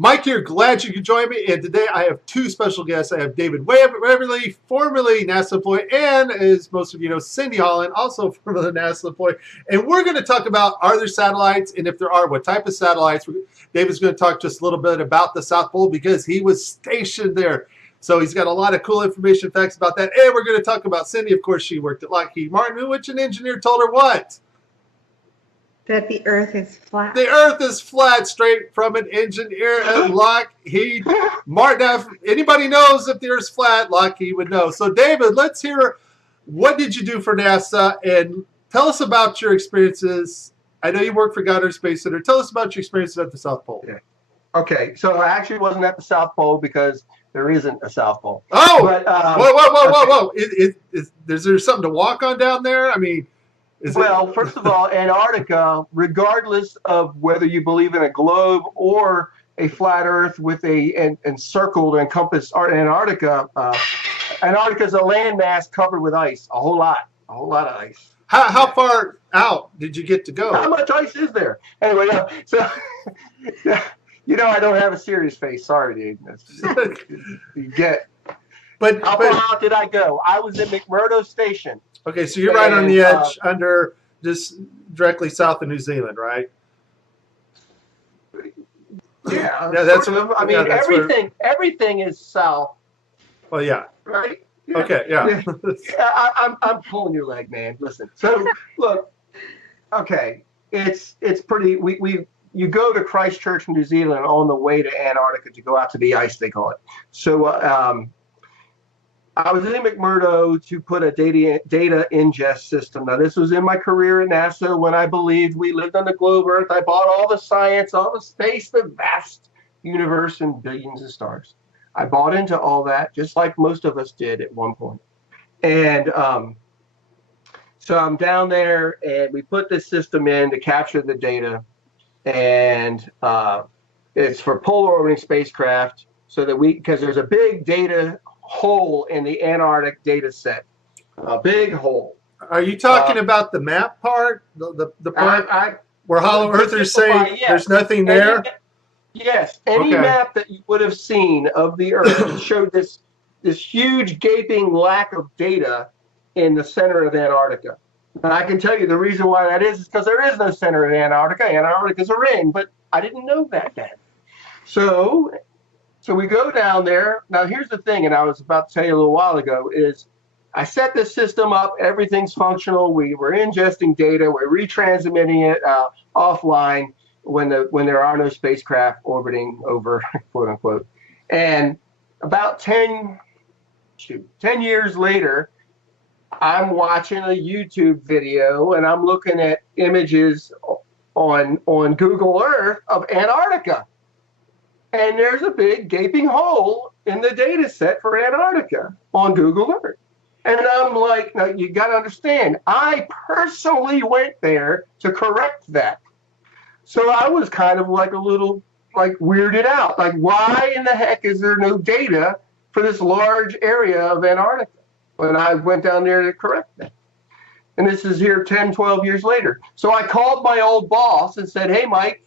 Mike here, glad you could join me. And today I have two special guests. I have David Waverly, formerly NASA employee, and as most of you know, Cindy Holland, also formerly NASA employee. And we're going to talk about, are there satellites? And if there are, what type of satellites? David's going to talk just a little bit about the South Pole because he was stationed there. So he's got a lot of cool information, facts about that. And we're going to talk about Cindy. Of course, she worked at Lockheed Martin, which an engineer told her what? That the Earth is flat. The Earth is flat, straight from an engineer at Lockheed Martin. Now, if anybody knows if the Earth's flat, Lockheed would know. So, David, let's hear, what did you do for NASA? And tell us about your experiences. I know you work for Goddard Space Center. Tell us about your experiences at the South Pole. Yeah. Okay, so I actually wasn't at the South Pole because there isn't a South Pole. Oh, but, whoa. Is there something to walk on down there? I mean, well, first of all, Antarctica, regardless of whether you believe in a globe or a flat Earth with a encircled or encompassed Antarctica, Antarctica is a landmass covered with ice, a whole lot of ice. How far out did you get to go? How much ice is there? Anyway, so you know I don't have a serious face. Sorry, dude. You get. But how far out did I go? I was at McMurdo Station. Okay, so you're right on the edge, under just directly south of New Zealand, right? Yeah, that's sort of. I mean, everything is south. Well, yeah. Right. Yeah. Okay. Yeah. I'm pulling your leg, man. Listen. So look. Okay, it's pretty. You go to Christchurch, New Zealand, on the way to Antarctica to go out to the ice, they call it. So I was in McMurdo to put a data ingest system. Now, this was in my career at NASA when I believed we lived on the globe Earth. I bought all the science, all the space, the vast universe, and billions of stars. I bought into all that, just like most of us did at one point. And so I'm down there, and we put this system in to capture the data. And it's for polar orbiting spacecraft, so that because there's a big data hole in the Antarctic data set, a big hole. Are you talking about the map part, the part where Hollow Earthers say there's nothing there? Yes, any map that you would have seen of the Earth showed this huge gaping lack of data in the center of Antarctica. And I can tell you the reason why that is because there is no center in Antarctica. Antarctica's a ring, but I didn't know that then. So we go down there. Now, here's the thing, and I was about to tell you a little while ago, is I set this system up. Everything's functional. We were ingesting data. We're retransmitting it offline when there are no spacecraft orbiting over, quote unquote. And about 10 years later, I'm watching a YouTube video and I'm looking at images on Google Earth of Antarctica. And there's a big gaping hole in the data set for Antarctica on Google Earth. And I'm like, now you got to understand, I personally went there to correct that. So I was kind of like a little weirded out. Like, why in the heck is there no data for this large area of Antarctica when I went down there to correct that? And this is here 10, 12 years later. So I called my old boss and said, hey, Mike,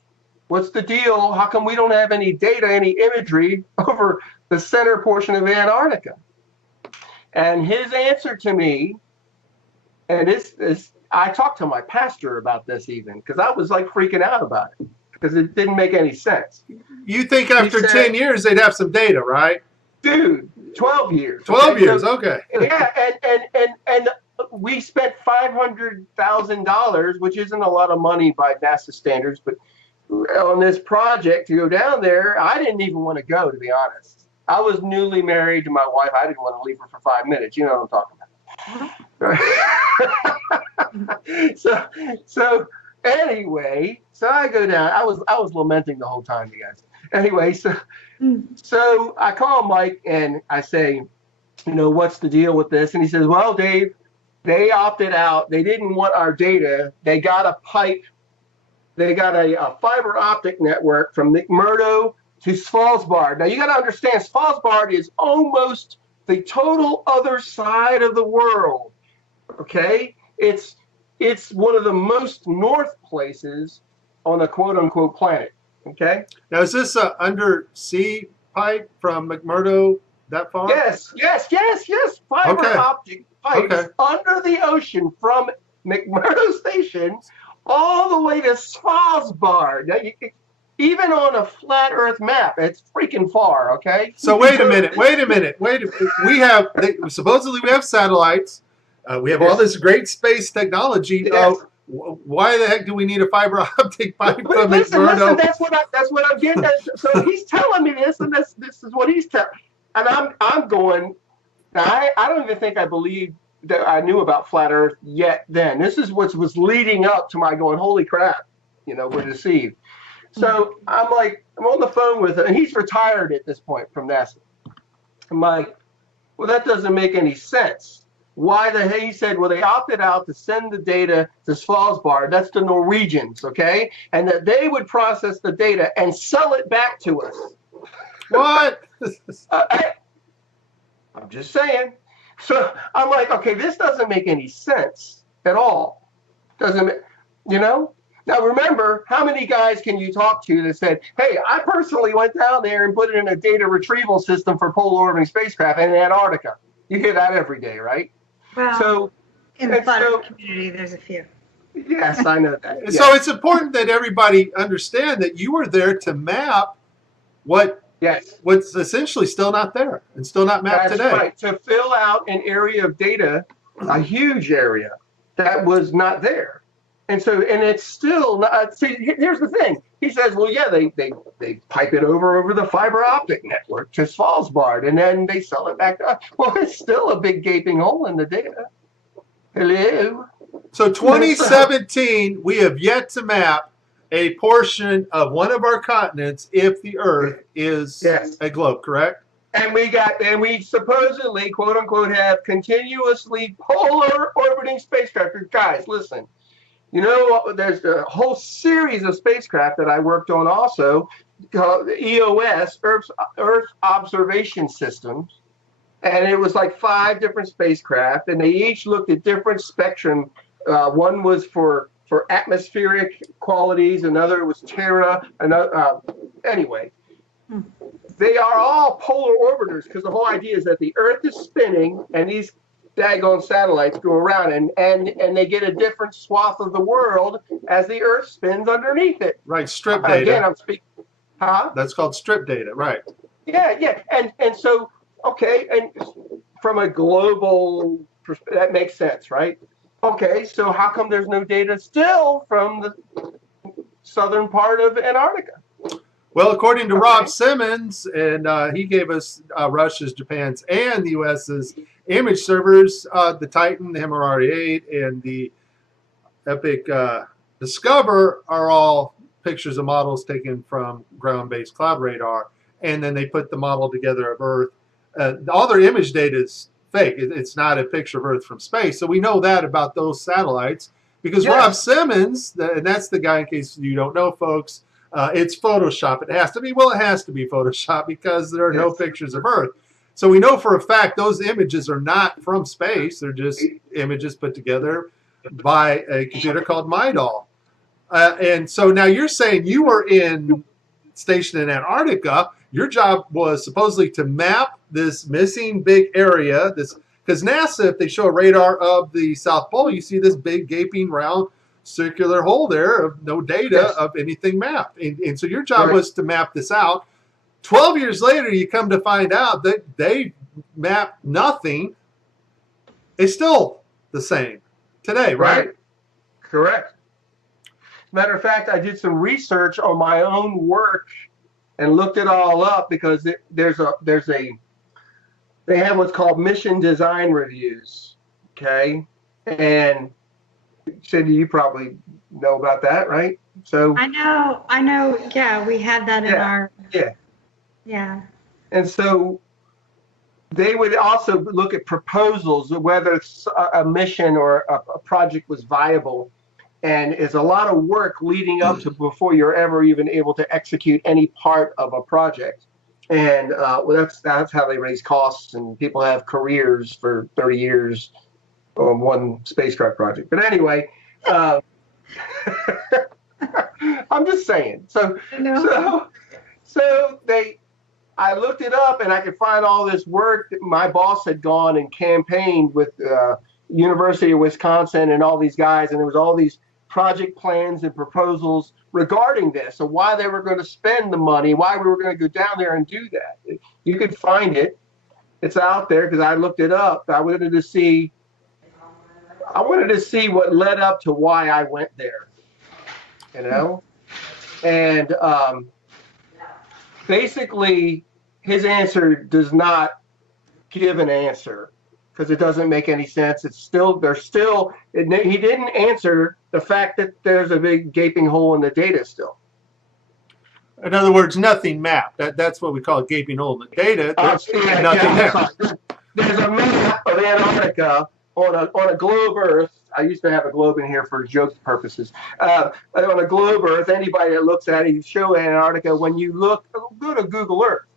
what's the deal? How come we don't have any data, any imagery over the center portion of Antarctica? And his answer to me, and I talked to my pastor about this even, because I was like freaking out about it, because it didn't make any sense. You think after 10 years they'd have some data, right? Dude, 12 years. 12 years, okay. Yeah, and we spent $500,000, which isn't a lot of money by NASA standards, but on this project to go down there, I didn't even want to go, to be honest. I was newly married to my wife. I didn't want to leave her for 5 minutes. You know what I'm talking about. So anyway, so I go down. I was lamenting the whole time, you guys. Anyway, so I call Mike and I say, what's the deal with this? And he says, well, Dave, they opted out. They didn't want our data. They got a pipe. They got a fiber optic network from McMurdo to Svalbard. Now, you got to understand, Svalbard is almost the total other side of the world, okay? It's one of the most north places on the quote-unquote planet. Okay. Now, is this a undersea pipe from McMurdo that far? Yes. Fiber Okay. optic pipes Okay. under the ocean from McMurdo Station all the way to Svalbard. Now, even on a flat Earth map, it's freaking far. Okay. So wait a minute. We have supposedly we have satellites. We have all this great space technology. Yes. Why the heck do we need a fiber optic pipe from Listen, McMurdo? that's what I'm getting at. So he's telling me this, and this is what he's telling, and I'm going. Now, I don't even think I believe that I knew about flat Earth yet. Then this is what was leading up to my going. Holy crap! We're deceived. So I'm on the phone with him, and he's retired at this point from NASA. I'm like, well, that doesn't make any sense. Why the hell? He said, well, they opted out to send the data to Svalbard. That's the Norwegians, okay? And that they would process the data and sell it back to us. What? I'm just saying. So I'm like, okay, this doesn't make any sense at all. Now remember, how many guys can you talk to that said, hey, I personally went down there and put it in a data retrieval system for polar orbiting spacecraft in Antarctica? You hear that every day, right? Well, in the flat Earth community, there's a few. Yes, I know that. Yes. So it's important that everybody understand that you were there to map what's essentially still not there and still not mapped today. That's right. To fill out an area of data, a huge area that was not there. And it's still not. See, here's the thing. He says, well, yeah, they pipe it over the fiber optic network to Svalbard, and then they sell it back to us. Well, it's still a big gaping hole in the data. Hello. So 2017, we have yet to map a portion of one of our continents if the Earth is a globe, correct? And we supposedly, quote unquote, have continuously polar orbiting spacecraft. Guys, listen. There's a whole series of spacecraft that I worked on also, called EOS, Earth Observation Systems. And it was like 5 different spacecraft, and they each looked at different spectrum. One was for atmospheric qualities, another was Terra, anyway. They are all polar orbiters because the whole idea is that the Earth is spinning and these daggone satellites go around and they get a different swath of the world as the Earth spins underneath it. Right, strip data. Again, I'm speaking. Huh? That's called strip data, right? Yeah, and so okay, and from a global perspective, that makes sense, right? Okay, so how come there's no data still from the southern part of Antarctica? Well, according to Rob Simmons, and he gave us Russia's, Japan's, and the U.S.'s image servers, the Titan, the MRR-8, and the Epic Discover are all pictures of models taken from ground-based cloud radar, and then they put the model together of Earth. All their image data is fake. It's not a picture of Earth from space. So we know that about those satellites because Rob Simmons, and that's the guy, in case you don't know, folks, it's Photoshop. It has to be. Well, it has to be Photoshop because there are no pictures of Earth. So we know for a fact those images are not from space. They're just images put together by a computer called MyDAL. And so now you're saying you were stationed in Antarctica. Your job was supposedly to map this missing big area. Because NASA, if they show a radar of the South Pole, you see this big gaping round circular hole there of no data of anything mapped. And so your job was to map this out. 12 years later, you come to find out that they mapped nothing. It's still the same today, right? Correct. Matter of fact, I did some research on my own work and looked it all up because they have what's called mission design reviews. Okay, and Cindy, you probably know about that, right? So I know. Yeah, we had that in our. Yeah. And so they would also look at proposals, whether a mission or a project was viable. And it's a lot of work leading up to before you're ever even able to execute any part of a project. And that's how they raise costs, and people have careers for 30 years on one spacecraft project. But anyway, I'm just saying. I looked it up and I could find all this work that my boss had gone and campaigned with University of Wisconsin and all these guys, and there was all these project plans and proposals regarding this, so why they were going to spend the money, why we were going to go down there and do that. You could find it. It's out there because I looked it up. I wanted to see what led up to why I went there, you know? And basically, his answer does not give an answer because it doesn't make any sense. He didn't answer the fact that there's a big gaping hole in the data still. In other words, nothing mapped. That's what we call a gaping hole in the data. There's nothing there. There's a map of Antarctica on a globe Earth. I used to have a globe in here for joke purposes. On a globe Earth, anybody that looks at it, you show Antarctica. When you look, go to Google Earth,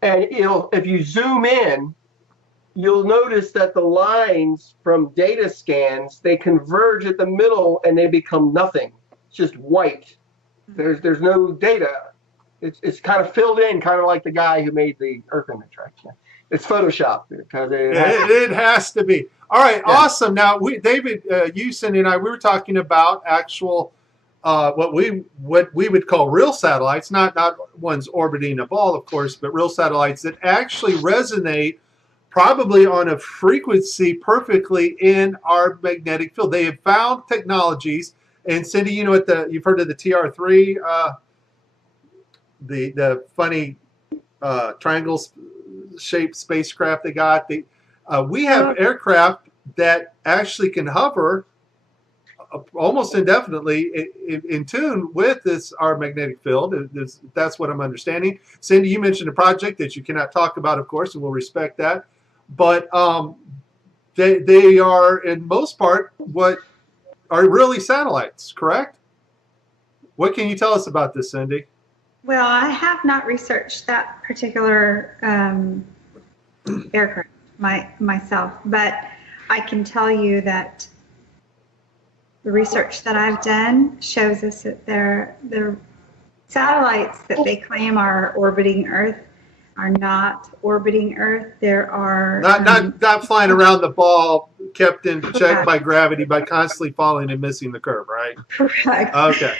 and if you zoom in, you'll notice that the lines from data scans, they converge at the middle and they become nothing. It's just white. There's no data. It's kind of filled in, kind of like the guy who made the Earth image, right? It's Photoshop because it has to be. All right, yeah. Awesome. Now, David, you, Cindy, and I, we were talking about actual what we would call real satellites, not ones orbiting a ball, of course, but real satellites that actually resonate probably on a frequency perfectly in our magnetic field. They have found technologies, and Cindy, you know what you've heard of the TR3, the funny triangle-shaped spacecraft they got. We have aircraft that actually can hover almost indefinitely in tune with our magnetic field. That's what I'm understanding. Cindy, you mentioned a project that you cannot talk about, of course, and we'll respect that. But they are, in most part, what are really satellites, correct? What can you tell us about this, Cindy? Well, I have not researched that particular aircraft myself, but I can tell you that the research that I've done shows us that the satellites that they claim are orbiting Earth are not orbiting Earth. There are not flying around the ball, kept in check by gravity by constantly falling and missing the curve, right? Correct. Okay.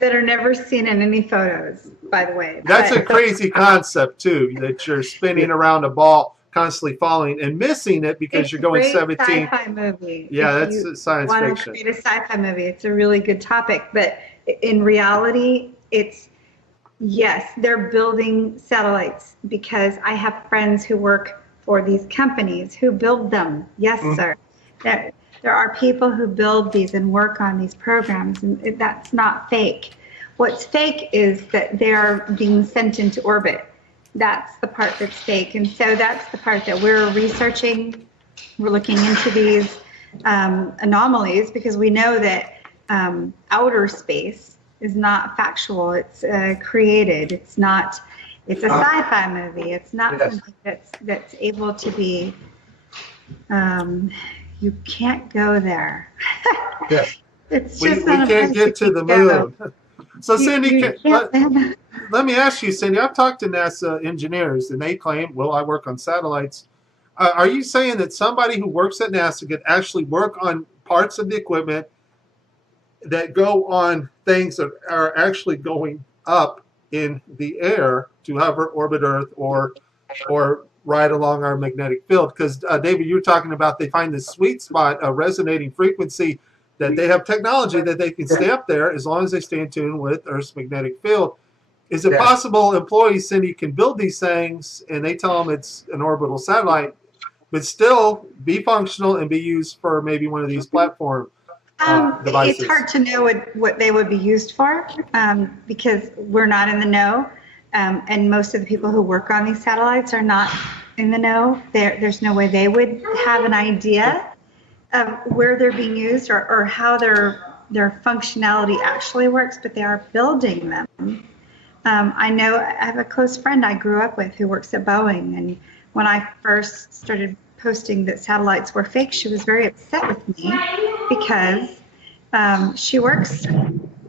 That are never seen in any photos, by the way. That's a crazy concept too, that you're spinning around a ball, constantly falling and missing it because you're going 17. Sci-fi movie. Yeah, that's a science fiction. Want to create a sci-fi movie? It's a really good topic, but in reality, yes, they're building satellites because I have friends who work for these companies who build them. Yes, sir. There are people who build these and work on these programs, and that's not fake. What's fake is that they're being sent into orbit. That's the part that's fake, and so that's the part that we're researching. We're looking into these anomalies because we know that outer space is not factual. It's created. It's not. It's a sci-fi movie. It's not something that's able to be. You can't go there. Yes. It's we just can't get to the moon. So Cindy, let me ask you, Cindy, I've talked to NASA engineers and they claim, well, I work on satellites. Are you saying that somebody who works at NASA could actually work on parts of the equipment that go on things that are actually going up in the air to hover, orbit Earth, or ride along our magnetic field? Because David, you were talking about they find this sweet spot, a resonating frequency, that they have technology that they can stay up there as long as they stay in tune with Earth's magnetic field. Is it possible employees, Cindy, can build these things and they tell them it's an orbital satellite, but still be functional and be used for maybe one of these platform devices? It's hard to know what they would be used for because we're not in the know. And most of the people who work on these satellites are not in the know. There's no way they would have an idea of where they're being used or how their functionality actually works, but they are building them. I know I have a close friend I grew up with who works at Boeing, and when I first started posting that satellites were fake, she was very upset with me because she works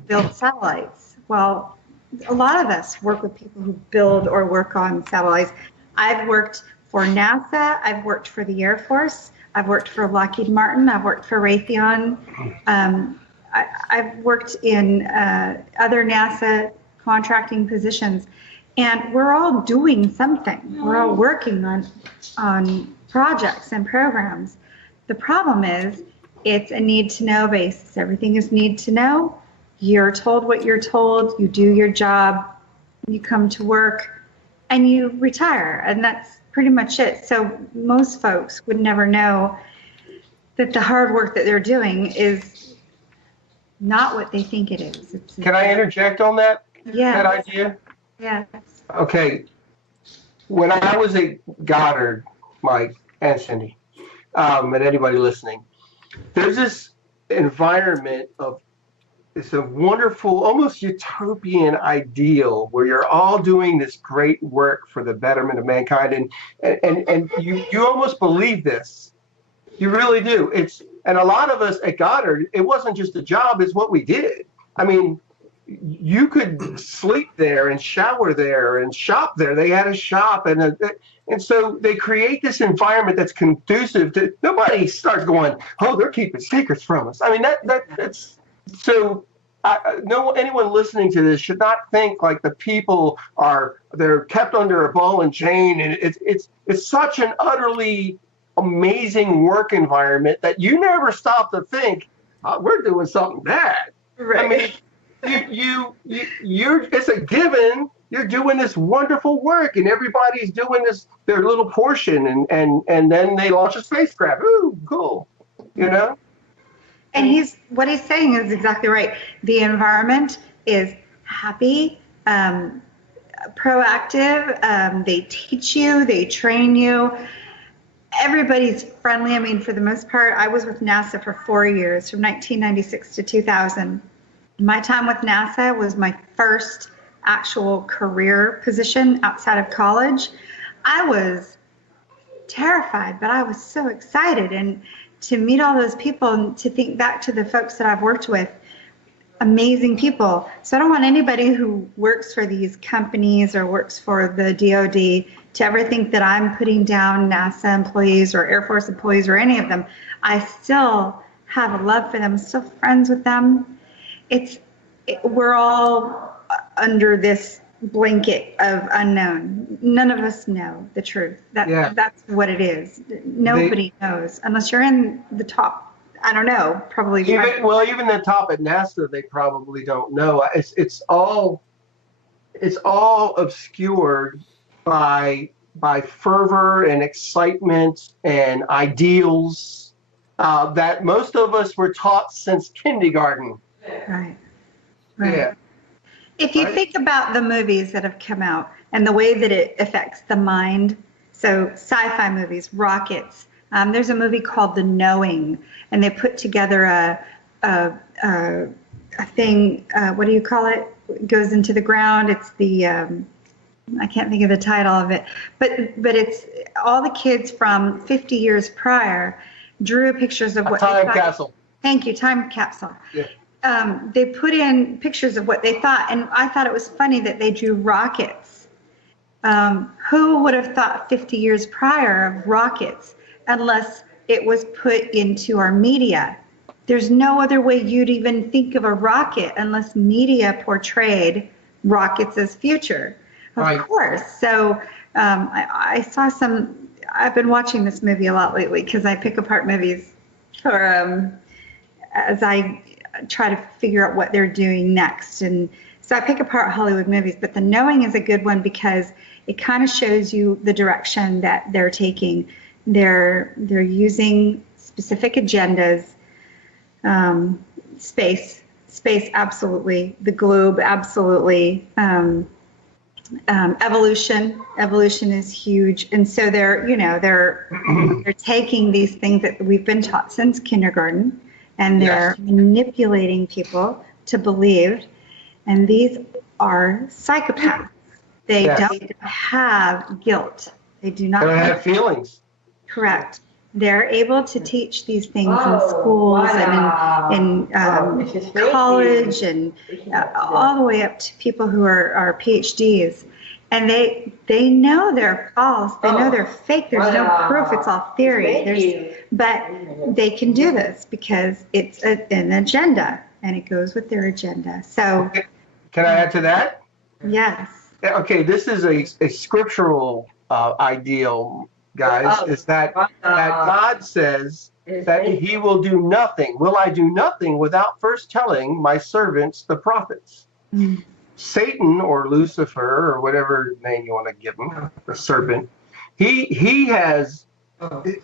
build satellites. Well, a lot of us work with people who build or work on satellites. I've worked for NASA. I've worked for the Air Force. I've worked for Lockheed Martin. I've worked for Raytheon. I've worked in other NASA contracting positions, and we're all doing something. We're all working on projects and programs. The problem is it's a need-to-know basis. Everything is need to know. You're told what you're told. You do your job. You come to work, and you retire, and that's pretty much it. So most folks would never know that the hard work that they're doing is not what they think it is. Can I interject on that? Yeah. That idea? Yes. Okay. When I was at Goddard, Mike and Cindy, and anybody listening, there's this environment of, it's a wonderful, almost utopian ideal where you're all doing this great work for the betterment of mankind, and you almost believe this. You really do. And a lot of us at Goddard, it wasn't just a job, it's what we did. I mean, you could sleep there and shower there and shop there. They had a shop, and so they create this environment that's conducive to, nobody starts going, oh, they're keeping secrets from us. I mean, that's so. Anyone listening to this should not think like the people they're kept under a ball and chain, and it's such an utterly amazing work environment that you never stop to think, we're doing something bad. Right. I mean, you're it's a given. You're doing this wonderful work, and everybody's doing their little portion, and then they launch a spacecraft. Ooh, cool. You know? And what he's saying is exactly right. The environment is happy, proactive. They teach you, they train you. Everybody's friendly. I mean, for the most part, I was with NASA for 4 years, from 1996 to 2000. My time with NASA was my first actual career position outside of college. I was terrified, but I was so excited. And to meet all those people and to think back to the folks that I've worked with, amazing people. So I don't want anybody who works for these companies or works for the DoD to ever think that I'm putting down NASA employees or Air Force employees or any of them. I still have a love for them, still friends with them. We're all under this blanket of unknown. None of us know the truth. That's what it is. Nobody knows unless you're in the top. I don't know. Probably. Even the top at NASA, they probably don't know. It's all obscured by fervor and excitement and ideals that most of us were taught since kindergarten. Right. Yeah. If you think about the movies that have come out and the way that it affects the mind, so sci-fi movies, rockets. There's a movie called The Knowing, and they put together a thing. What do you call it? It goes into the ground. It's the I can't think of the title of it, but it's all the kids from 50 years prior drew pictures of what time capsule. Thank you, time capsule. Yeah. They put in pictures of what they thought, and I thought it was funny that they drew rockets. Who would have thought 50 years prior of rockets unless it was put into our media? There's no other way you'd even think of a rocket unless media portrayed rockets as future. Of course. So I saw I've been watching this movie a lot lately because I pick apart movies as I try to figure out what they're doing next. And so I pick apart Hollywood movies, but The Knowing is a good one because it kind of shows you the direction that they're taking. They're using specific agendas, space absolutely, the globe absolutely, evolution is huge. And so they're taking these things that we've been taught since kindergarten, and they're manipulating people to believe. And these are psychopaths. They don't have guilt. They do not have feelings. Correct. They're able to teach these things in schools and in college and all the way up to people who are PhDs. And they know they're false. They know they're fake. There's no proof. It's all theory. But they can do this because it's an agenda, and it goes with their agenda. So, can I add to that? Yes. Okay, this is a scriptural ideal, guys. Is that God says that He will do nothing. Will I do nothing without first telling my servants, the prophets? Mm. Satan or Lucifer or whatever name you want to give him, the serpent, he has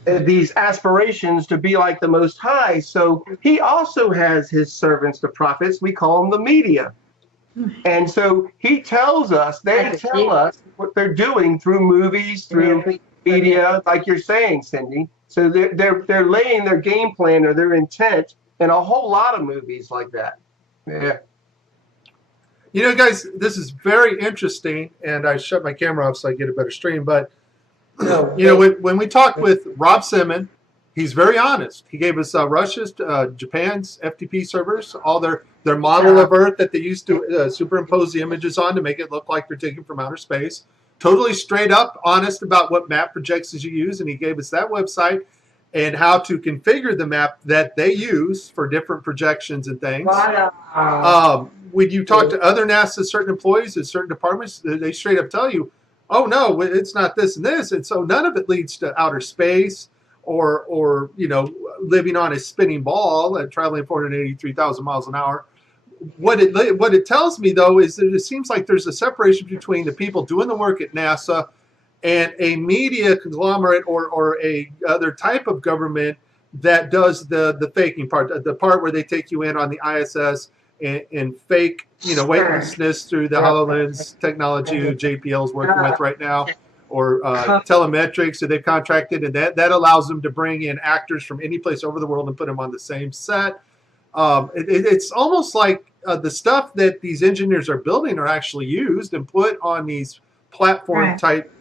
these aspirations to be like the Most High. So he also has his servants, the prophets. We call them the media. And so he tells us, they tell us what they're doing through movies, through media, like you're saying, Cindy. So they're laying their game plan or their intent in a whole lot of movies like that. Yeah. You know, guys, this is very interesting, and I shut my camera off so I get a better stream. But you know, when we talked with Rob Simon, he's very honest. He gave us Russia's, Japan's FTP servers, all their model of Earth that they used to superimpose the images on to make it look like they're taken from outer space. Totally straight up honest about what map projections you use, and he gave us that website and how to configure the map that they use for different projections and things. When you talk to other NASA certain employees at certain departments, they straight up tell you, oh no, it's not this and this. And so none of it leads to outer space or you know, living on a spinning ball and traveling 483,000 miles an hour. What it tells me, though, is that it seems like there's a separation between the people doing the work at NASA and a media conglomerate or a other type of government that does the faking part, the part where they take you in on the ISS and fake, you know, weightlessness through the HoloLens technology JPL is working with right now, or telemetrics that they've contracted, and that allows them to bring in actors from any place over the world and put them on the same set. It's almost like the stuff that these engineers are building are actually used and put on these platform type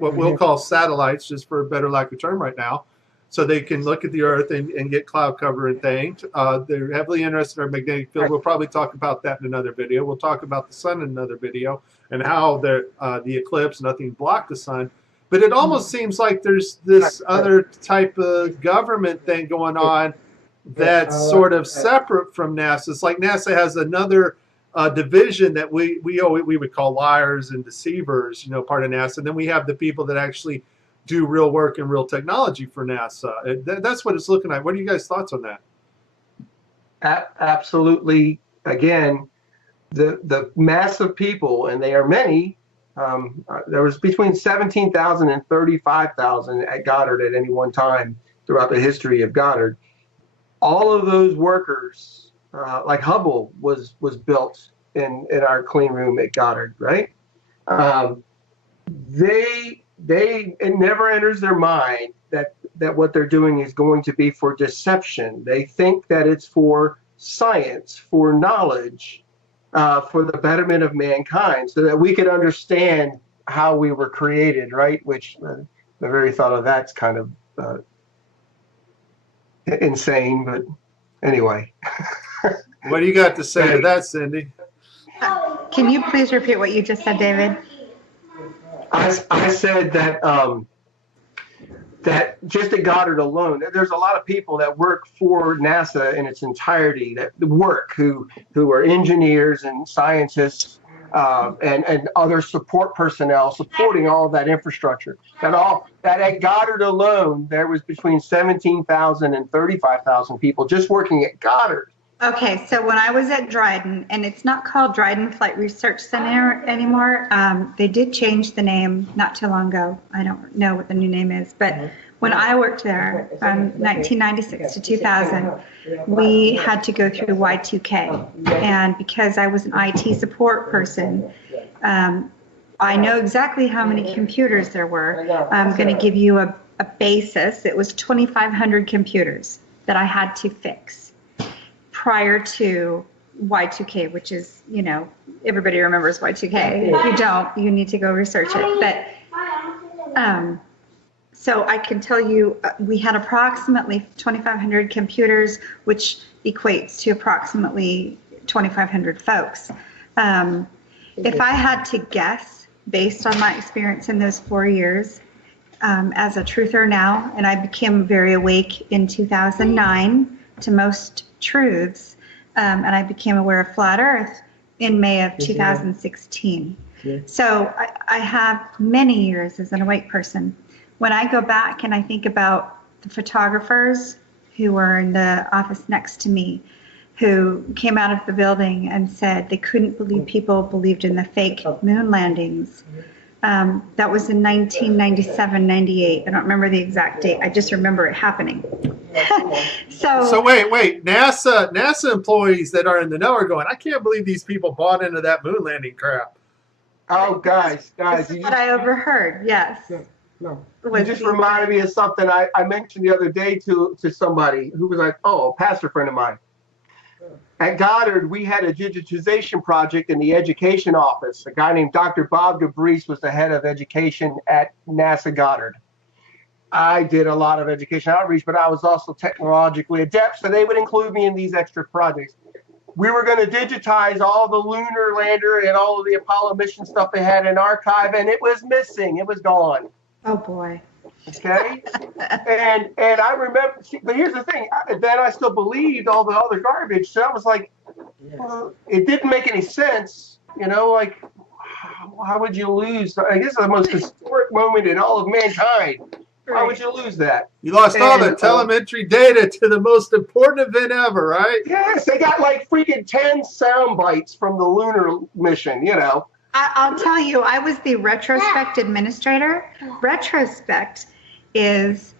what we'll call satellites, just for a better lack of term right now, so they can look at the Earth and get cloud cover and things. They're heavily interested in our magnetic field. We'll probably talk about that in another video. We'll talk about the sun in another video and how the eclipse, nothing blocked the sun. But it almost seems like there's this other type of government thing going on that's sort of separate from NASA. It's like NASA has another division that we would call liars and deceivers, you know, part of NASA. And then we have the people that actually do real work and real technology for NASA. That's what it's looking like. What are you guys' thoughts on that? Absolutely. Again, the mass of people, and they are many. There was between 17,000 and 35,000 at Goddard at any one time throughout the history of Goddard. All of those workers, like Hubble was built in our clean room at Goddard, right? It never enters their mind that what they're doing is going to be for deception. They think that it's for science, for knowledge, for the betterment of mankind, so that we could understand how we were created, right? Which the very thought of that's kind of insane, but anyway. What do you got to say to that, Cindy? Can you please repeat what you just said, David? I said that that just at Goddard alone, there's a lot of people that work for NASA in its entirety, that work who are engineers and scientists and other support personnel supporting all of that infrastructure. That at Goddard alone, there was between 17,000 and 35,000 people just working at Goddard. Okay, so when I was at Dryden, and it's not called Dryden Flight Research Center anymore, they did change the name not too long ago. I don't know what the new name is, but when I worked there from 1996 to 2000, we had to go through Y2K. And because I was an IT support person, I know exactly how many computers there were. I'm going to give you a basis. It was 2,500 computers that I had to fix prior to Y2K, which is, you know, everybody remembers Y2K. If you don't, you need to go research it. But So I can tell you, we had approximately 2,500 computers, which equates to approximately 2,500 folks. If I had to guess, based on my experience in those 4 years, as a truther now, and I became very awake in 2009 to most truths, and I became aware of flat Earth in May of 2016. So I have many years as an awake person. When I go back and I think about the photographers who were in the office next to me, who came out of the building and said they couldn't believe people believed in the fake moon landings. That was in 1997, 98. I don't remember the exact date. I just remember it happening. So wait. NASA employees that are in the know are going, I can't believe these people bought into that moon landing crap. Oh, guys. This is what I overheard, yes. No. You just reminded me of something I mentioned the other day to somebody who was like, oh, a pastor friend of mine. At Goddard, we had a digitization project in the education office. A guy named Dr. Bob DeBreese was the head of education at NASA Goddard. I did a lot of education outreach, but I was also technologically adept, so they would include me in these extra projects. We were going to digitize all the lunar lander and all of the Apollo mission stuff they had in archive, and it was missing. It was gone. Oh, boy. Okay. and I remember, but here's the thing, then I still believed all the other garbage. So I was like, well, it didn't make any sense, like, how would you lose? I guess the most historic moment in all of mankind. Why would you lose that? You lost all the telemetry data to the most important event ever, right? Yes, they got like freaking 10 sound bites from the lunar mission, I'll tell you, I was the retrospect administrator. Retrospect is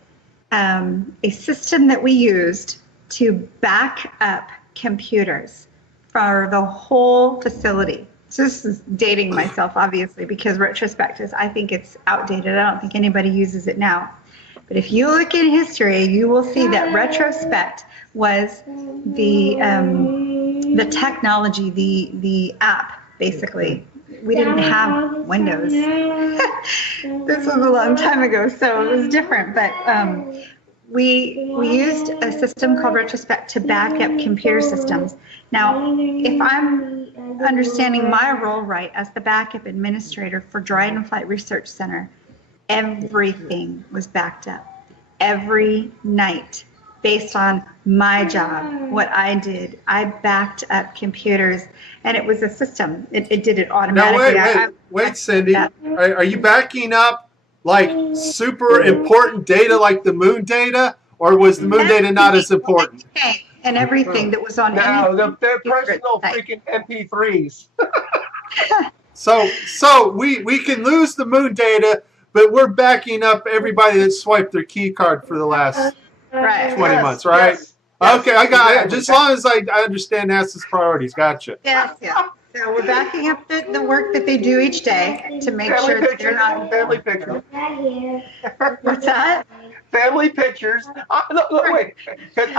a system that we used to back up computers for the whole facility. So this is dating myself, obviously, because retrospect is, I think it's outdated. I don't think anybody uses it now. But if you look in history, you will see that retrospect was the technology, the app, basically. We didn't have Windows. This was a long time ago, so it was different. But we used a system called Retrospect to back up computer systems. Now, if I'm understanding my role right as the backup administrator for Dryden Flight Research Center, everything was backed up every night based on my job, what I did. I backed up computers, and it was a system. It did it automatically. Now, wait, Cindy. Are you backing up like super important data like the moon data, or was the moon data not as important? And everything that was on they're personal freaking MP3s. So we can lose the moon data, but we're backing up everybody that swiped their key card for the last 20 months, right? Yes. Okay, I got just as long as I understand NASA's priorities. Gotcha. Yes. So we're backing up the work that they do each day to make sure that they're not family pictures. What's that? Family pictures. Look, wait, because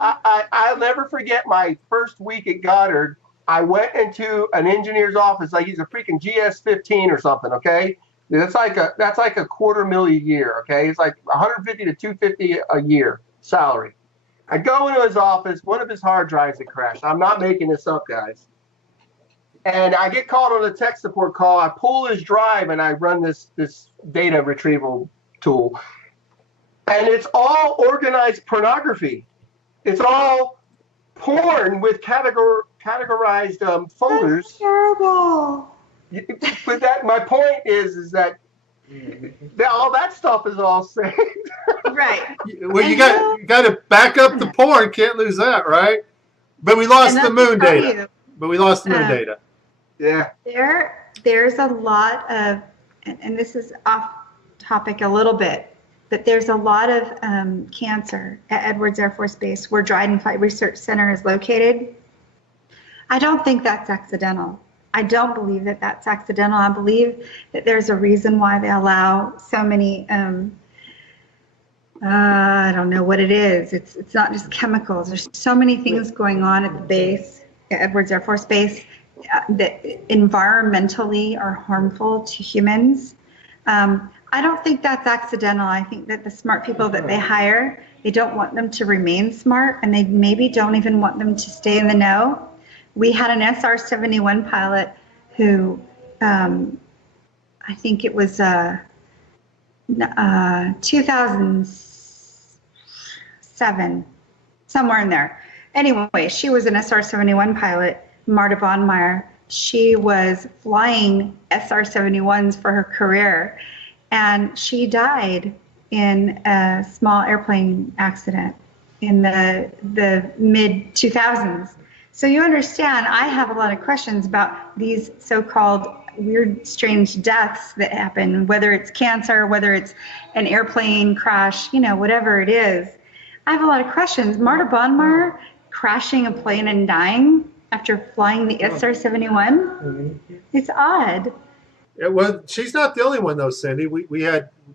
I'll never forget my first week at Goddard. I went into an engineer's office like he's a freaking GS-15 or something. Okay, that's like a $250,000 a year. Okay, it's like 150 to 250 a year salary. I go into his office. One of his hard drives had crashed. I'm not making this up, guys. And I get called on a tech support call. I pull his drive and I run this data retrieval tool. And it's all organized pornography. It's all porn with categorized folders. That's terrible. But my point is that all that stuff is all saved. Right. Well, you got to back up the porn. Can't lose that, right? But we lost the moon data. Data. Yeah. There's a lot of, and this is off topic a little bit, but there's a lot of cancer at Edwards Air Force Base where Dryden Flight Research Center is located. I don't think that's accidental. I don't believe that that's accidental. I believe that there's a reason why they allow so many, I don't know what it is. It's not just chemicals. There's so many things going on at the base, at Edwards Air Force Base, that environmentally are harmful to humans. I don't think that's accidental. I think that the smart people that they hire, they don't want them to remain smart, and they maybe don't even want them to stay in the know. We had an SR-71 pilot who, I think it was 2007, somewhere in there. Anyway, she was an SR-71 pilot, Marta Bonmeyer. She was flying SR-71s for her career, and she died in a small airplane accident in the mid-2000s. So you understand, I have a lot of questions about these so-called weird, strange deaths that happen, whether it's cancer, whether it's an airplane crash, whatever it is. I have a lot of questions. Marta Bonmeyer crashing a plane and dying after flying the SR-71? It's odd. Well, she's not the only one though, Cindy.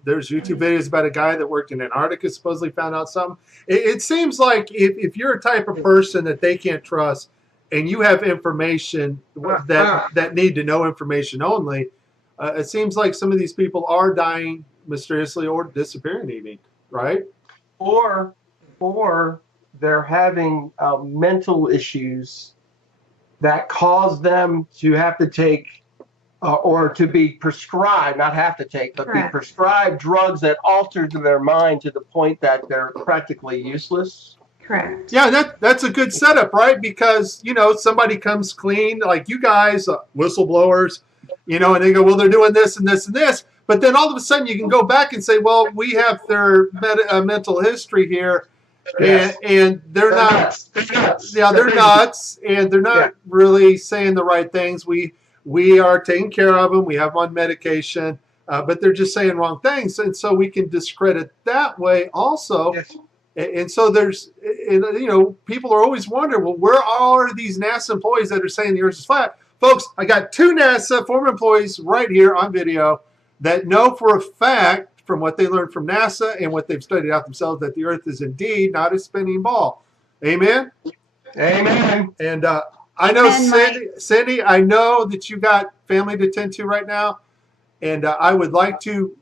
There's YouTube videos about a guy that worked in Antarctica, supposedly found out something. It seems like if you're a type of person that they can't trust, and you have information that need to know information only, it seems like some of these people are dying mysteriously or disappearing even, right? Or they're having mental issues that cause them to have to take or to be prescribed, not have to take, but Correct. be prescribed drugs that alter their mind to the point that they're practically useless. Correct. Yeah, that's a good setup, right? Because, somebody comes clean, like you guys, whistleblowers, and they go, well, they're doing this and this and this. But then all of a sudden you can go back and say, well, we have their mental history here. Yes. And they're not, nuts. They're nuts. yeah, they're nuts, and they're not really saying the right things. We are taking care of them. We have them on medication, but they're just saying wrong things. And so we can discredit that way also. Yes. And so people are always wondering, well, where are these NASA employees that are saying the Earth is flat? Folks, I got 2 NASA former employees right here on video that know for a fact, from what they learned from NASA and what they've studied out themselves, that the Earth is indeed not a spinning ball. Amen? Amen. And I know, And Cindy, I know that you got family to tend to right now, and I would like to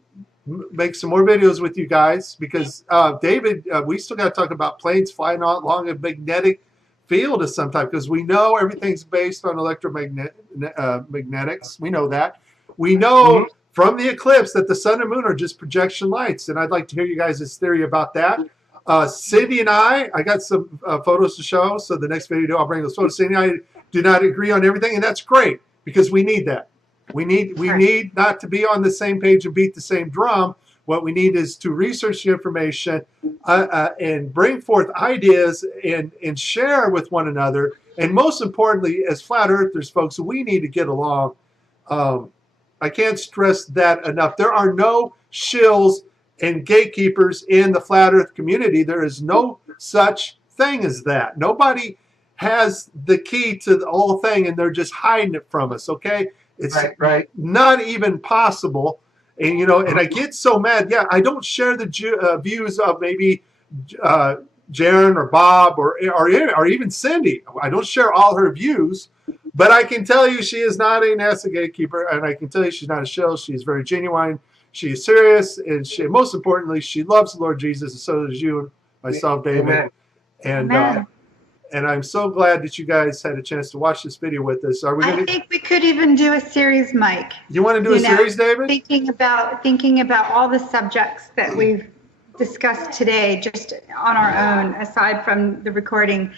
make some more videos with you guys because, David, we still got to talk about planes flying along a magnetic field of some type because we know everything's based on electromagnetics. We know that. We know from the eclipse that the sun and moon are just projection lights, and I'd like to hear you guys' theory about that. Cindy and I got some photos to show, so the next video I'll bring those photos. Cindy and I do not agree on everything, and that's great because we need that. We need not to be on the same page and beat the same drum. What we need is to research the information and bring forth ideas and share with one another. And most importantly, as flat earthers, folks, we need to get along. I can't stress that enough. There are no shills and gatekeepers in the flat earth community. There is no such thing as that. Nobody has the key to the whole thing, and they're just hiding it from us, okay? It's not even possible. And, and I get so mad. Yeah, I don't share the views of maybe Jaron or Bob or even Cindy. I don't share all her views. But I can tell you she is not a NASA gatekeeper, and I can tell you she's not a shill. She's very genuine. She is serious, and most importantly, she loves the Lord Jesus, and so does you and myself, David. Amen. And I'm so glad that you guys had a chance to watch this video with us. Are we I think we could even do a series, Mike. You want to do a series, David? Thinking about all the subjects that we've discussed today, just on our own, aside from the recording.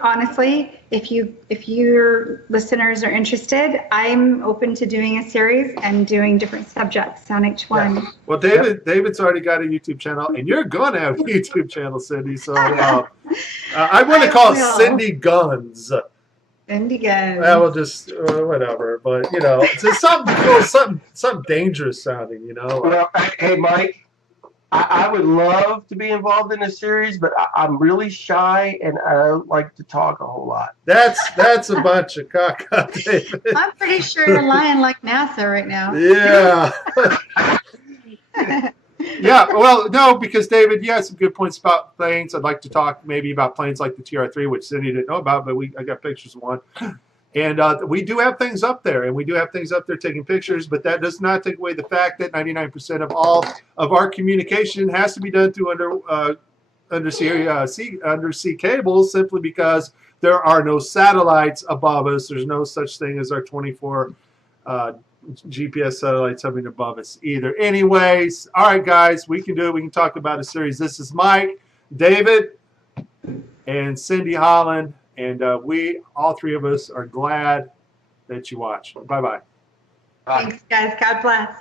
Honestly, if your listeners are interested, I'm open to doing a series and doing different subjects on each one. Yes. Well, David's already got a YouTube channel, and you're going to have a YouTube channel, Cindy. So I want to call it Cindy Guns. Cindy Guns. We'll just whatever, but it's just something cool, something dangerous sounding, Well, hey, Mike. I would love to be involved in a series, but I'm really shy and I don't like to talk a whole lot. That's a bunch of caca, David. I'm pretty sure you're lying like NASA right now. Yeah. Yeah, well, no, because David, you had some good points about planes. I'd like to talk maybe about planes like the TR-3, which Cindy didn't know about, but I got pictures of one. And we do have things up there, and we do have things up there taking pictures, but that does not take away the fact that 99% of all of our communication has to be done through undersea cables, simply because there are no satellites above us. There's no such thing as our 24 GPS satellites hovering above us either. Anyways, all right, guys, we can do it. We can talk about a series. This is Mike, David, and Cindy Holland. And we, all three of us, are glad that you watched. Bye-bye. Bye. Thanks, guys. God bless.